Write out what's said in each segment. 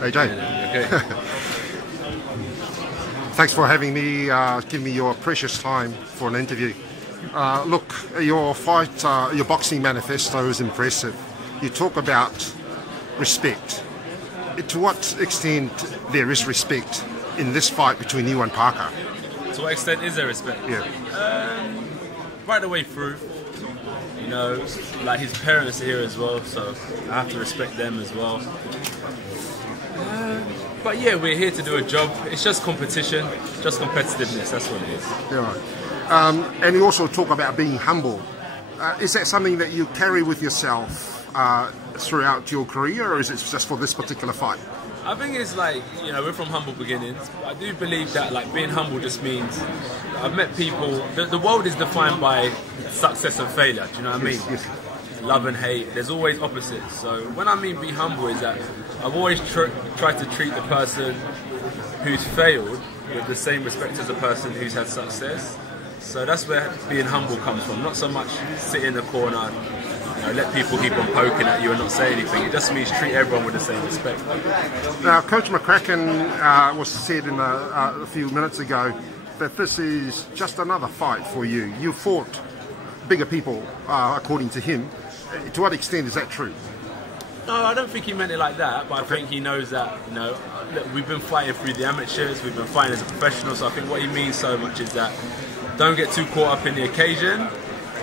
AJ. Okay. Thanks for having me, giving me your precious time for an interview. Look, your fight, your boxing manifesto is impressive. You talk about respect. To what extent there is respect in this fight between you and Parker? To what extent is there respect? Yeah. Right the way through. You know, like his parents are here as well, so I have to respect them as well. But yeah, we're here to do a job. It's just competition, just competitiveness. That's what it is. Yeah, right. And you also talk about being humble. Is that something that you carry with yourself throughout your career, or is it just for this particular fight? I think it's like, you know, we're from humble beginnings. I do believe that like being humble just means I've met people. The world is defined by success and failure. Do you know what I mean? Yes. Love and hate. There's always opposites. So when I mean be humble is that I've always tried to treat the person who's failed with the same respect as the person who's had success. So that's where being humble comes from. Not so much sit in the corner, you know, let people keep on poking at you and not say anything. It just means treat everyone with the same respect. Now, Coach McCracken was said in a few minutes ago that this is just another fight for you. You fought bigger people, according to him. To what extent is that true? No, I don't think he meant it like that, but I think he knows that, you know, look, we've been fighting through the amateurs, we've been fighting as a professional, so I think what he means so much is that don't get too caught up in the occasion,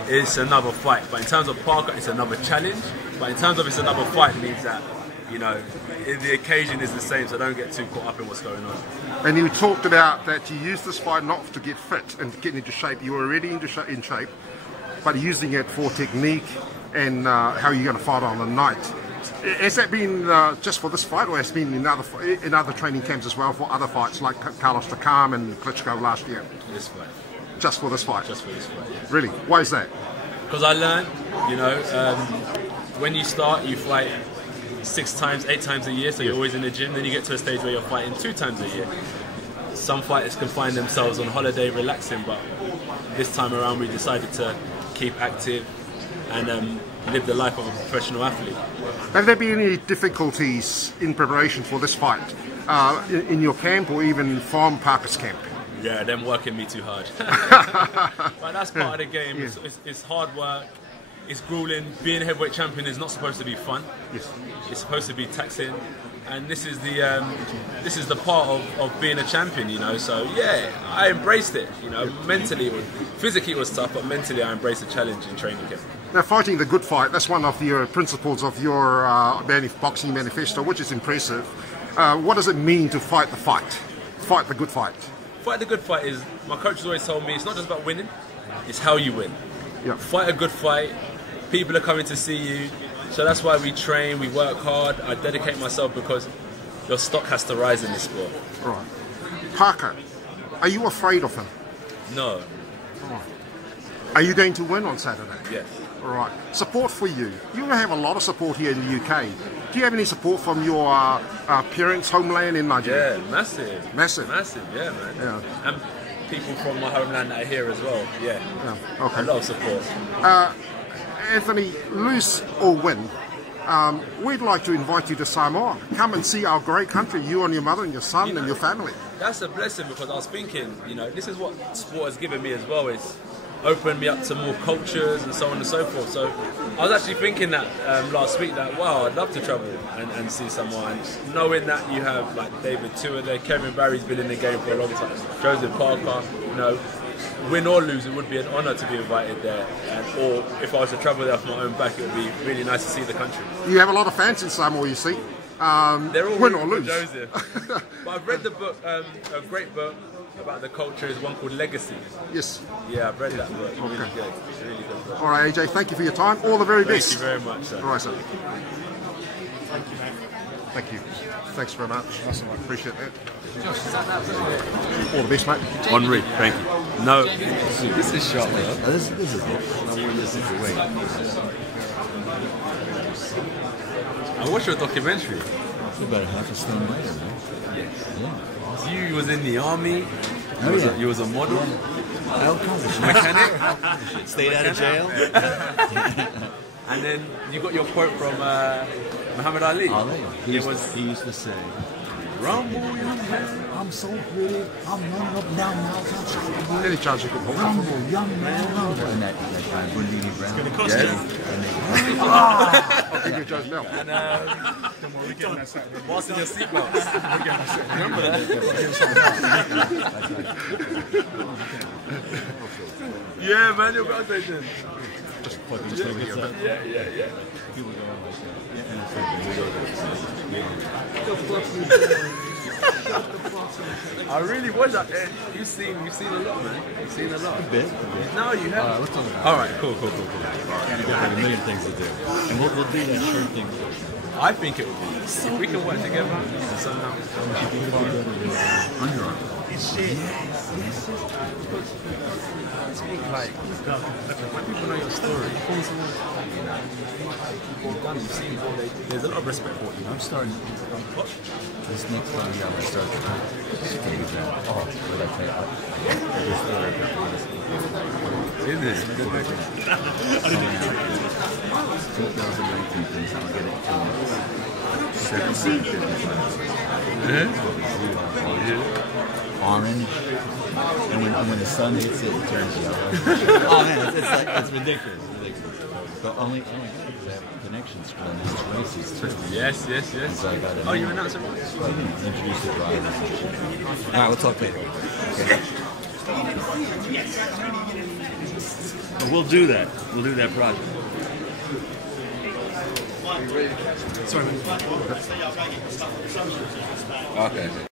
it's another fight. But in terms of Parker, it's another challenge, but in terms of it's another fight, it means that, you know, the occasion is the same, so don't get too caught up in what's going on. And you talked about that you used this fight not to get fit and get into shape. You were already in shape, but using it for technique and how you're going to fight on the night. Has that been just for this fight, or has it been in other training camps as well for other fights like Carlos Takam and Klitschko last year? This fight. Just for this fight? Just for this fight, yes. Really? Why is that? Because I learned, you know, when you start, you fight 6 times, 8 times a year, so you're always in the gym. Then you get to a stage where you're fighting 2 times a year. Some fighters can find themselves on holiday relaxing, but this time around we decided to keep active and live the life of a professional athlete. Have there been any difficulties in preparation for this fight in your camp or even from Parker's camp? Yeah, them working me too hard. But that's part of the game. Yeah. It's hard work. It's grueling. Being a heavyweight champion is not supposed to be fun. Yes. It's supposed to be taxing. And this is the part of being a champion, you know. So yeah, I embraced it. You know, mentally, physically it was tough, but mentally I embraced the challenge in training camp. Now, fighting the good fight, that's one of your principles of your boxing manifesto, which is impressive. What does it mean to fight the fight? Fight the good fight? Fight the good fight is, my coach has always told me, it's not just about winning, it's how you win. Yeah. Fight a good fight, people are coming to see you, so that's why we train, we work hard, I dedicate myself because your stock has to rise in this sport. Right. Parker, are you afraid of him? No. Right. Are you going to win on Saturday? Yes. All right. Support for you. You have a lot of support here in the UK. Do you have any support from your parents' homeland in Nigeria? Yeah, massive. Massive? Massive, yeah, man. Yeah. And people from my homeland that are here as well, yeah. Okay. A lot of support. Anthony, lose or win, we'd like to invite you to Samoa. Come and see our great country, you and your mother and your son and your family. That's a blessing because I was thinking, you know, this is what sport has given me as well, is opened me up to more cultures and so on and so forth. So I was actually thinking that last week that, wow, I'd love to travel and see someone. Knowing that you have like David Tua there, Kevin Barry's been in the game for a long time, Joseph Parker, you know, win or lose, it would be an honour to be invited there. Or if I was to travel there off my own back, it would be really nice to see the country. You have a lot of fans in Samoa, you see. They're all win or lose. Joseph. But I've read the book, a great book about the culture, is one called Legacy. Yes. Yeah, I've read that book. Okay. Really good. It's a really good book. All right, AJ, thank you for your time. All the very best. Thank you very much, sir. All right, sir. Thank you, mate. Thank you. Thanks very much. Awesome. I appreciate that. All the best, mate. Henri, thank you. No. This is shot, man. This is it. This is the way. I watched your documentary. About half a stone later, man. Yes. Yeah. You was in the army. Oh, yeah. You was a model. All kinds of shit. Mechanic. Stayed out of jail. And then you got your quote from Muhammad Ali. He used to say, Rumble, young man. I'm so pretty, I'm running up and down mountains. Any chance you could pull Rumble, young man, rumble. And that guy, Bundini Brown. It's going to cost you. I'll give you Joe's milk. And Don't worry, we're getting that Saturday. fasten your seatbelts. We're getting that Saturday. Remember that? Yeah, man, your birthday then. Yeah. I really was that. You've seen a lot, man. You've seen a lot. A bit. No, you haven't. Let's talk about All right, cool. it. We've got a million things to do. And we'll do that shirt thing. I think it would be. If we can work together somehow. Under Armour. I think like when people know your story, you've seen it. There's a lot of respect for you. I'm starting. This next time, I'm going to start to do that. Oh, what I tell you? I just started honestly. Is it? Coming out 2019 things. I'll get it to 750. Orange. And when the sun hits it, it turns yellow. Oh man, it's ridiculous. But only because I have connections for the next races too. Yes. So I got Oh, you're announcing it? introduced the drivers and shit. All right, we'll talk later. Okay. But we'll do that. We'll do that project. Sorry, man. Okay.